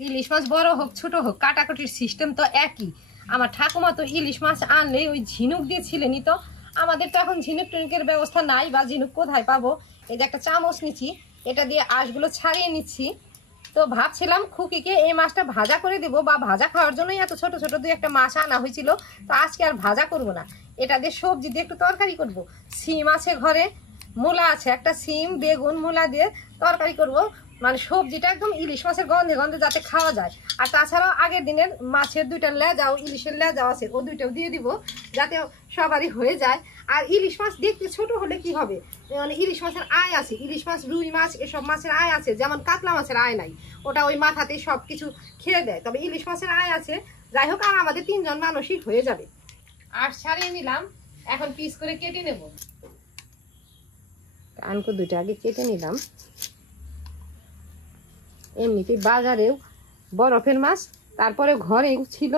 ইলিশ মাছ বড় হোক ছোট হোক কাটাকুটির সিস্টেম তো একই। আমার ঠাকুমা তো ইলিশ মাছ আনলে ওই ঝিনুক দিয়ে ছিলে নিত। আমাদের তো এখন ঝিনুক টিনুকের ব্যবস্থা নাই, বা ঝিনুক কোথায় পাবো। এই যে একটা চামচ নিচ্ছি, এটা দিয়ে আঁশগুলো ছাড়িয়ে নিচ্ছি। তো ভাবছিলাম খুকিকে এই মাছটা ভাজা করে দেবো, বা ভাজা খাওয়ার জন্যই এত ছোট ছোট দুই একটা মাছ আনা হয়েছিল। তো আজকে আর ভাজা করব না, এটা দিয়ে সবজি দিয়ে একটু তরকারি করব। সিম আছে ঘরে, মূলা আছে, একটা সিম বেগুন মূলা দিয়ে তরকারি করব। মানে সবজিটা একদম ইলিশ মাছের গন্ধে গন্ধে যাতে খাওয়া যায়। আর তাছাড়াও আগের দিনের মাছের দুইটা লেজাও, ইলিশের লেজাও আছে, ও দুইটাও দিয়ে দিব যাতে সবারই হয়ে যায়। আর ইলিশ মাছ দেখতে ছোট হলে কি হবে, মানে ইলিশ মাছের আয় আছে, ইলিশ মাছ রুই মাছ এসব মাছের আয় আছে, যেমন কাতলা মাছের আয় নাই, ওটা ওই মাথাতেই সব কিছু খেয়ে দেয়। তবে ইলিশ মাছের আয় আছে। যাই হোক, আর আমাদের 3 জন মানুষই হয়ে যাবে। আর ছাড়িয়ে নিলাম, এখন পিস করে কেটে নেব। কানকো দুইটা আগে কেটে নিলাম। এমনিতে বাজারেও বরফের মাছ, তারপরে ঘরেও ছিল,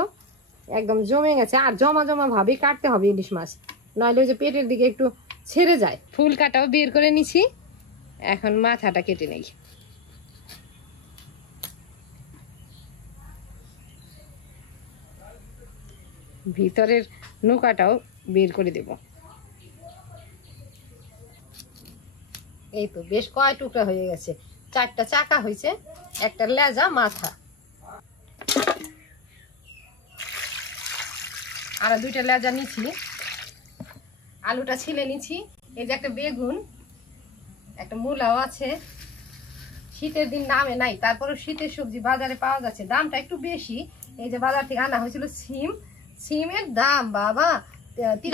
একদম জমে গেছে। আর জমা জমা ভাবেই কাটতে হবে ইলিশ মাছ, নইলে ওই যে পেটের দিকে একটু ছেড়ে যায়। ফুল কাটাও বের করে নিছি, এখন মাথাটা কেটে নেই। ভিতরের নৌকাটাও বের করে দেব। এই তো বেশ কয় টুকরা হয়ে গেছে, 4টা চাকা হয়েছে, একটা লেজা মাথা, আর 2টা লেজা নিচ্ছি। আলুটা ছিলে নিচ্ছি। এই যে একটা বেগুন, একটা মূলাও আছে। শীতের দিন দামে নাই, তারপরে শীতের সবজি বাজারে পাওয়া যাচ্ছে, দামটা একটু বেশি। এই যে বাজার থেকে আনা হয়েছিল সিম, সিমের দাম বাবা,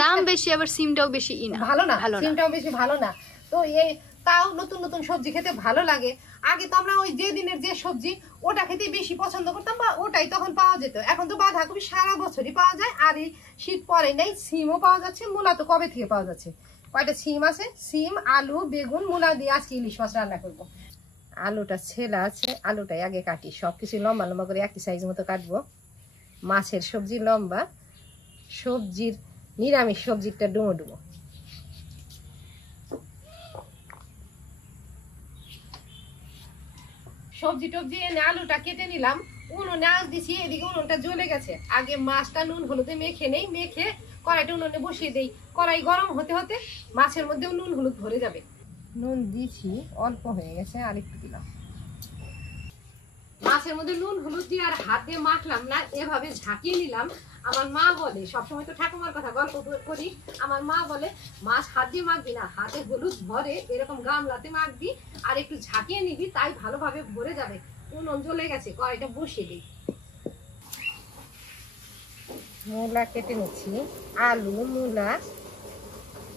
দাম বেশি, আবার সিমটাও বেশি ভালো না, সিমটাও বেশি ভালো না। তো এই তাও নতুন নতুন সবজি খেতে ভালো লাগে। আগে তো আমরা ওই যে দিনের যে সবজি ওটা খেতে বেশি পছন্দ করতাম, বা ওটাই তখন পাওয়া যেত। এখন তো বাঁধাকপি সারা বছরই পাওয়া যায়, আর এই শীত পরে নেই, সিমও পাওয়া যাচ্ছে, মূলা তো কবে থেকে পাওয়া যাচ্ছে। কয়টা সিম আছে, সিম আলু বেগুন মূলা দিয়ে আজকে ইলিশ মাছ রান্না করবো। আলুটা ছেলা আছে, আলুটাই আগে কাটি, সবকিছু লম্বা লম্বা করে একই সাইজ মতো কাটবো। মাছের সবজি লম্বা, সবজির নিরামিষ সবজিটা ডুমো ডুমো। সবজি টবজি এনে আলুটা কেটে নিলাম, উনুনে আঁচ দিছি, এদিকে উনুনটা জ্বলে গেছে। আগে মাছটা নুন হলুদে মেখে নেই, মেখে কড়াইটা উনুনে বসিয়ে দেই। কড়াই গরম হতে হতে মাছের মধ্যেও নুন হলুদ ভরে যাবে। নুন দিছি, অল্প হয়ে গেছে, আর একটু দিলাম। মাছের মধ্যে নুন হলুদ দিয়ে আর হাত দিয়ে মাখলাম না, এভাবে ঝাঁকিয়ে নিলাম। আমার মা বলে, সবসময় তো ঠাকুমার কথা গল্প করি, আমার মা বলে মাছ হাত দিয়ে মাখবি না, হাতে হলুদ ভরে এরকম গামলাতে মাখবি, আর একটু ঝাঁকিয়ে নিবি, তাই ভালোভাবে ভরে যাবে। উনুন জ্বলে গেছে, কড়াইটা বসিয়ে দিই। মূলা কেটে নিচ্ছি, আলু মূলা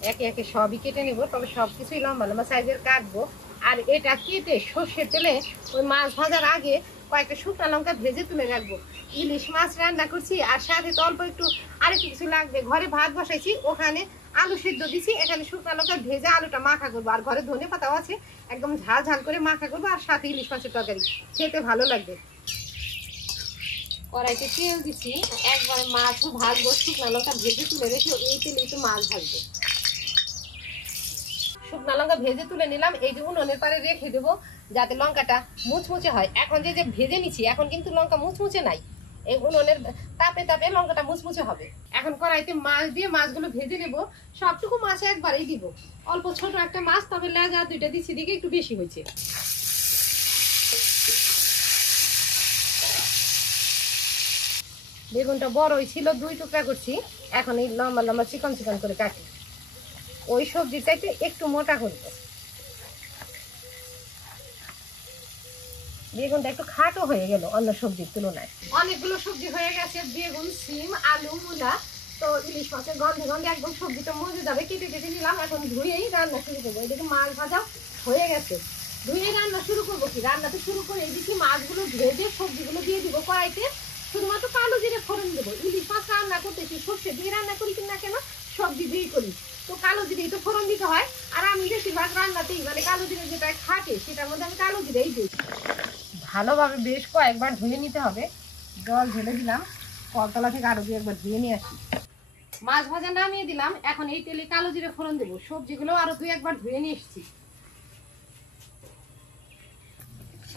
একে একে সবই কেটে নেবো, তবে সবকিছুই লম্বা লম্বা সাইজের কাটবো। আর এটা কেটে সর্ষের তেলে ওই মাছ ভাজার আগে কয়েকটা শুকনো লঙ্কা ভেজে তুলে রাখবো। ইলিশ মাছ রান্না করছি, আর সাথে তো অল্প একটু আরেকটু কিছু লাগবে। ঘরে ভাত বসাইছি, ওখানে আলু সিদ্ধ দিছি, এখানে শুকনো লঙ্কা ভেজে আলুটা মাখা করবো। আর ঘরে ধনে পাতাও আছে, একদম ঝাল ঝাল করে মাখা করবো, আর সাথে ইলিশ মাছের তরকারি, খেতে ভালো লাগবে। কড়াইতে তেল দিচ্ছি, একবারে মাছও ভাজবো, শুকনো লঙ্কা ভেজে তুলে রেখে এই তেলে একটু মাছ ভাজবো। শুকনো লঙ্কা ভেজে তুলে নিলাম, এই যে উনুনের পারে রেখে দেবো যাতে লঙ্কাটা মুচমুচে হয়। এখন যে ভেজে নিচ্ছি, এখন কিন্তু লঙ্কা মুচমুচে নাই, এই উনুনের তাপে তাপে লঙ্কাটা মুচমুচে হবে। এখন কড়াইতে মাছ দিয়ে মাছগুলো ভেজে নেবো। সবটুকু মাছ একবারেই দিব, অল্প ছোট একটা মাছ, তবে লেজা 2টা দিচ্ছি, দিকে একটু বেশি হয়েছে। বেগুনটা বড়ই ছিল, 2 টুকরা করছি, এখন এই লম্বা লম্বা চিকন চিকন করে কাটি। ওই সবজিটা একটু মোটা করবো, বেগুনটা একটু খাটো হয়ে গেল অন্য সবজির তুলনায়। অনেকগুলো সবজি হয়ে গেছে, বেগুন সিম আলু মূলা। তো ইলিশ মাছের গন্ধে গন্ধে একদম সবজিটা মজে যাবে। কেটে কেটে নিলাম, এখন ধুয়েই রান্না শুরু করবো। এদিকে মাছ ভাজা হয়ে গেছে, ধুয়েই রান্না শুরু করবো। কি রান্নাতে শুরু করে এদিকে মাছগুলো ভেজে সবজিগুলো দিয়ে দিব কড়াইতে, শুধুমাত্র কালো জিরে ফোড়ন দেবো। ইলিশ মাছ রান্না করতেছি সর্ষে দিয়ে রান্না করি কিনা কেন, সবজি দিয়েই করি, তো কালো জিরেই তো ফোড়ন দিতে হয়। আর আমি বেশিরভাগ রান্নাতেই মানে কালো জিরে যেটা খাটে সেটার মধ্যে আমি কালো জিরেই দিই। ভালোভাবে বেশ কয়েকবার ধুয়ে নিতে হবে, জল ঢেলে দিলাম, কলতলা থেকে আরো 2-একবার ধুয়ে নিয়ে আসি। মাছ ভাজা নামিয়ে দিলাম, এখন এই তেলে কালো জিরে ফোড়ন দেবো। সবজিগুলো আরো 2-একবার ধুয়ে নিয়ে এসেছি।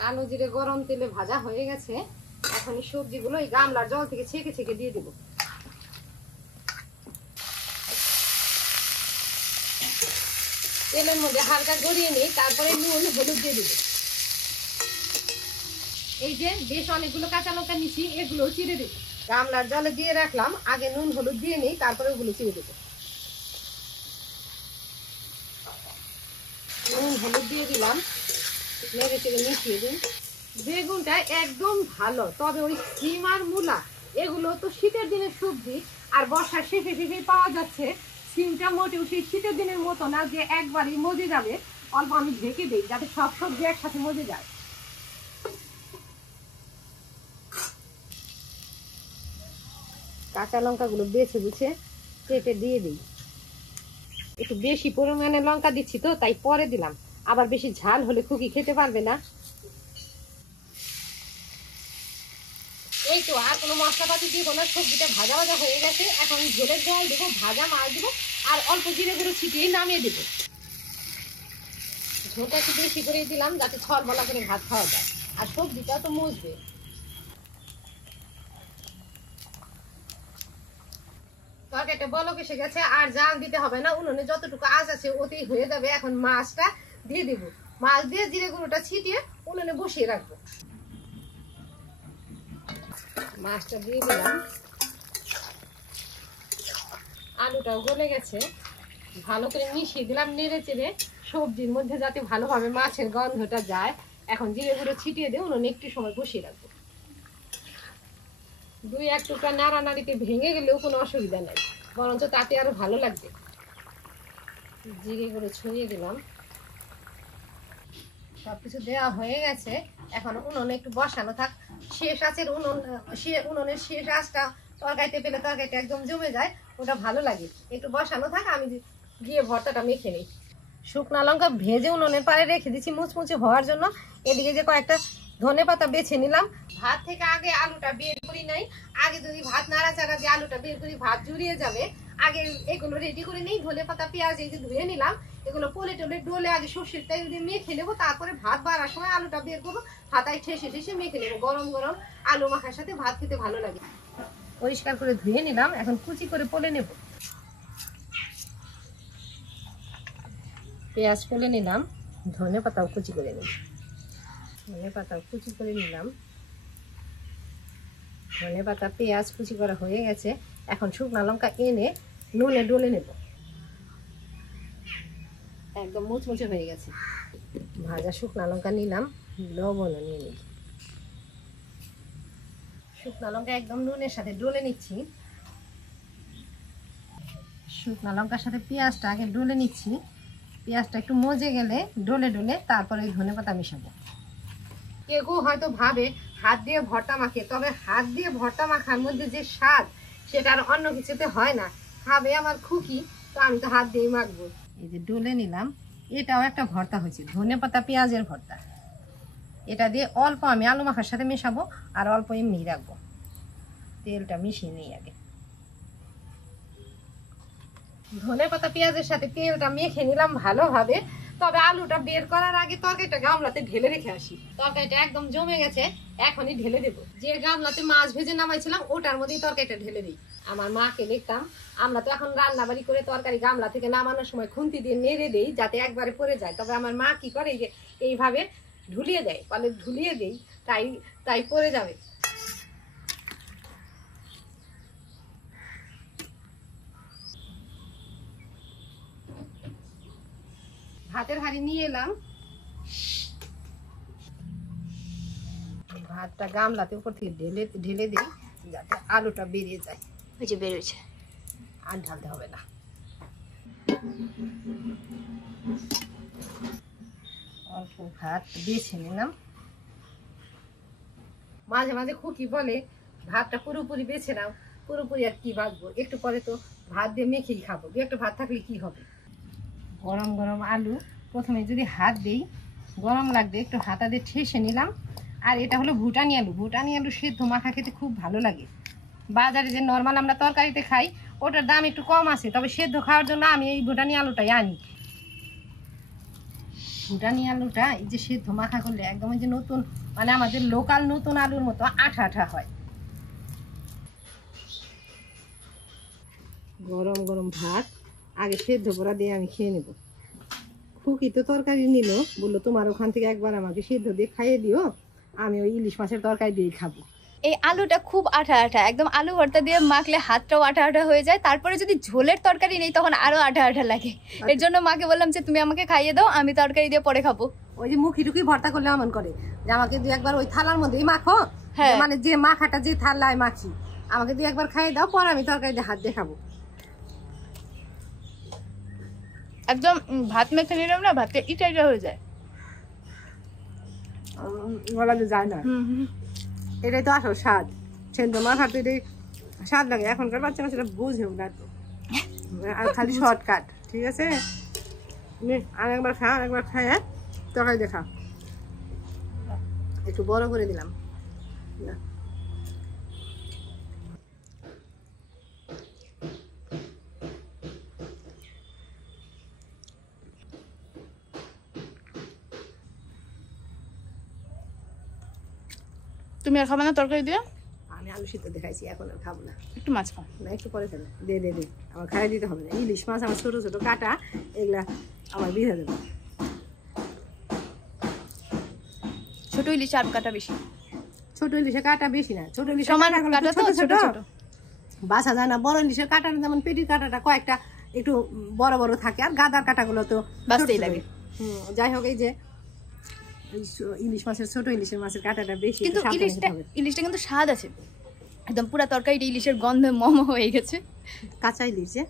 আলু জিরে গরম তেলে ভাজা হয়ে গেছে। এখন এই সবজিগুলো এই গামলার জল থেকে ছেঁকে ছেঁকে দিয়ে দেবো। তেলের মধ্যে হালকা গড়িয়ে নিই, তারপরে নুন হলুদ দিয়ে দেবো। এই যে বেশ অনেকগুলো কাঁচা লঙ্কা নিচ্ছি, এগুলো চিড়ে দেবো। গামলার জলে দিয়ে রাখলাম, আগে নুন হলুদ দিয়ে নিই, তারপরে ওগুলো চিড়ে দেবো। নুন হলুদ দিয়ে দিলাম, নেড়ে চেড়ে মিশিয়ে দিন। বেগুনটা একদম ভালো, তবে ওই সিম আর মূলা এগুলো তো শীতের দিনের সবজি, আর বর্ষার শেষে শেষে পাওয়া যাচ্ছে। সিমটা মোটেও সেই শীতের দিনের মতো না যে একবারই মজে যাবে। অল্প আমি ঢেকে দিই যাতে সব সবজি একসাথে মজে যায়। কাঁচা লঙ্কাগুলো বেছে বুঝে কেটে দিয়ে দিই। একটু বেশি পরিমাণে লঙ্কা দিচ্ছি তো তাই পরে দিলাম, আবার বেশি ঝাল হলে খুকি খেতে পারবে না। এই তো আর কোনো মশলাপাতি দিব না, সবজিটা ভাজা ভাজা হয়ে গেছে। এখন ঝোলের জল দেবো, ভাজা মাছ দেবো, আর অল্প জিরে গুঁড়ো ছিটিয়ে নামিয়ে দেবো। ঝোলটা একটু বেশি করে দিলাম যাতে ছলবলা করে ভাত খাওয়া যায়, আর সবজিটা তো মজবে। তরকারিটা বলক এসে গেছে, আর জাল দিতে হবে না, উনুনে যতটুকু আঁচ আছে ওতেই হয়ে যাবে। এখন মাছটা দিয়ে দেবো, মাছ দিয়ে জিরে গুঁড়োটা ছিটিয়ে উনুনে বসিয়ে রাখবো। মাছটা দিয়ে দিলাম, আলুটাও গলে গেছে, ভালো করে মিশিয়ে দিলাম নেড়ে চেড়ে সবজির মধ্যে যাতে ভালোভাবে মাছের গন্ধটা যায়। এখন জিরে গুঁড়ো ছিটিয়ে দিয়ে উনুনে একটু সময় বসিয়ে রাখবো। 2-1 টুকরা নাড়ানাড়িতে ভেঙে গেলেও কোনো অসুবিধা নেই, বরঞ্চ তাতে আরো ভালো লাগবে। জিরে গুঁড়ো ছড়িয়ে দিলাম, সবকিছু দেওয়া হয়ে গেছে। এখন উনুনে একটু বসানো থাক। শেষ আঁচের উনুনের শেষ আঁচটা তরকারিতে পেলে তরকারিটা একদম জমে যায়, ওটা ভালো লাগে। একটু বসানো থাক, আমি গিয়ে ভর্তাটা মেখে নিই। শুকনা লঙ্কা ভেজে উনুনের পাড়ে রেখে দিচ্ছি মুচমুচে হওয়ার জন্য। এদিকে যে কয়েকটা ধনেপাতা বেছে নিলাম। ভাত থেকে আগে আলুটা বের করি নাই, আগে যদি ভাত নাড়াচাড়া দিয়ে আলুটা বের করি ভাত জুড়িয়ে যাবে। আগে এগুলো রেডি করে নিই। ধনেপাতা পেঁয়াজ এই যে ধুয়ে নিলাম, এগুলো পোলে টোলে ডোলে আগে সর্ষের তেল দিয়ে মেখে নেবো, তারপরে ভাত বাড়ার সময় আলুটা বের করবো, হাতায় ঠেসে ঠেসে মেখে নেবো। গরম গরম আলু মাখার সাথে ভাত খেতে ভালো লাগে। পরিষ্কার করে ধুয়ে নিলাম, এখন কুচি করে পোলে নেব। পেঁয়াজ পোলে নিলাম, ধনেপাতাও কুচি করে নিলাম। ধনেপাতাও কুচি করে নিলাম। ধনেপাতা পেঁয়াজ কুচি করা হয়ে গেছে। এখন শুকনা লঙ্কা এনে নুনে ডলে নেব, একদম মুচমুচে হয়ে গেছে। ভাজা শুকনা লঙ্কা নিলাম, লবণও নিয়ে নিই। শুকনা লঙ্কা একদম নুনের সাথে ডলে নিচ্ছি। শুকনা লঙ্কার সাথে পেঁয়াজটা আগে ডলে নিচ্ছি। পেঁয়াজটা একটু মজে গেলে ডলে ডলে তারপরে ধনেপাতা মিশাবো। কেউ হয়তো ভাবে হাত দিয়ে ভর্তা মাখে, তবে হাত দিয়ে ভর্তা মাখার মধ্যে যে স্বাদ সেটা আর অন্য কিছুতে হয় না। খাবে আমার খুকি, তো আমি তো হাত দিয়েই মাখবো। এই যে ডলে নিলাম, এটাও একটা ভর্তা হয়েছে, ধনেপাতা পেঁয়াজের ভর্তা। এটা দিয়ে অল্প আমি আলু মাখার সাথে মেশাবো, আর অল্প এমনি রাখবো। তেলটা মিশিয়ে নিই আগে। ধনেপাতা পেঁয়াজের সাথে তেলটা মেখে নিলাম ভালোভাবে। তবে আলুটা বের করার আগে তরকারিটা গামলাতে ঢেলে রেখে আসি। তরকারিটা একদম জমে গেছে, এখনই ঢেলে দেবো। যে গামলাতে মাছ ভেজে নামাইছিলাম ওটার মধ্যেই তরকারিটা ঢেলে দিই। আমার মাকে দেখতাম, আমরা তো এখন রান্নাবাড়ি করে তরকারি গামলা থেকে নামানোর সময় খুন্তি দিয়ে নেড়ে দেই যাতে একবারে পড়ে যায়। তবে আমার মা কি করে, যে এইভাবে ঢুলিয়ে দেয়, পালে ঢুলিয়ে দেই, তাই পড়ে যাবে। ভাতের হাঁড়ি নিয়ে এলাম, ভাতটা গামলাতে উপর থেকে ঢেলে দিই যাতে আলুটা বেরিয়ে যায়। ওই যে বেরোচ্ছে, আর ঢালতে হবে না। অল্প ভাত বেছে নিলাম। মাঝে মাঝে খুকি বলে ভাতটা পুরোপুরি বেছে নাও। পুরোপুরি আর কি ভাজবো, একটু পরে তো ভাত দিয়ে মেখেই খাবো, একটা ভাত থাকলে কি হবে। গরম গরম আলু প্রথমে যদি হাত দেই গরম লাগবে, একটু হাতা দিয়ে ঠেসে নিলাম। আর এটা হলো ভুটানি আলু। ভুটানি আলু সেদ্ধ মাখা খেতে খুব ভালো লাগে। বাজারে যে নর্মাল আমরা তরকারিতে খাই ওটার দাম একটু কম আছে, তবে সেদ্ধ খাওয়ার জন্য আমি এই ভুটানি আলুটাই আনি। ভুটানি আলুটা এই যে সেদ্ধ মাখা করলে একদম এই যে নতুন মানে আমাদের লোকাল নতুন আলুর মতো আঠা আঠা হয়। গরম গরম ভাত আগে সেদ্ধ করা দিয়ে আমি খেয়ে নেব। খুকি তো তরকারি নিল, বললো তোমার ওখান থেকে একবার আমাকে সেদ্ধ দিয়ে খাইয়ে দিও, আমি ওই ইলিশ মাছের তরকারি দিয়ে খাবো। এই আলুটা খুব আঠা আঠা, একদম আলু ভর্তা দিয়ে মাখলে হাতটাও আঠা আঠা হয়ে যায়। তারপরে যদি ঝোলের তরকারি নেই তখন আরো আঠা আঠা লাগে। এর জন্য মাকে বললাম যে তুমি আমাকে খাইয়ে দাও, আমি তরকারি দিয়ে পরে খাবো। ওই যে মুখি টুকি ভর্তা করলে এমন করে যে আমাকে দিয়ে একবার ওই থালার মধ্যেই মাখো, হ্যাঁ। মানে যে মাখাটা যে থালায় মাখি আমাকে দিয়ে একবার খাইয়ে দাও, পরে আমি তরকারি দিয়ে হাত দিয়ে খাবো। একদম ভাত মেখে নিলাম না, ভাতটা ইটা ইটা হয়ে যায়, গলাতে যায় না। এটাই তো আসল স্বাদ, সেদ্ধ মাখা তো এটাই স্বাদ লাগে। এখনকার বাচ্চারা সেটা বুঝেও না তো, আর খালি শর্টকাট। ঠিক আছে, আর একবার খা, আর একবার খাই। হ্যাঁ, তরকারি দেখা একটু বড় করে দিলাম। তুমি আর খাবে না তরকারি দিয়ে? আমি আলু সিদ্ধ দেখাইছি, এখন আর খাবো না। একটু মাছ খাও না, একটু পরে ফেলে দে দে দে, আমার খাইয়ে দিতে হবে না। ইলিশ মাছ আমার ছোট ছোট কাটা, এগুলা আমার দিয়ে দেবো। ছোট ইলিশ আর কাটা বেশি, ছোট ইলিশের কাটা বেশি না, ছোট ইলিশের সমান কাটাগুলো কাটা তো তো ছোট ছোট ছোট, ছোট। বাছা যায় না। বড় ইলিশের কাটাটা যেমন পেটির কাটাটা কয়েকটা একটু বড় বড় থাকে, আর গাদার কাটাগুলো তো বাঁচতেই লাগে। যাই হোক, এই যে ইলিশ মাছের ছোট ইলিশের মাছের কাটাটা বেশি, কিন্তু একটু সাবধানে খেতে হবে। ইলিশটা কিন্তু স্বাদ আছে, একদম পুরা তরকারিটা ইলিশের গন্ধে মম হয়ে গেছে। কাঁচা ইলিশ যে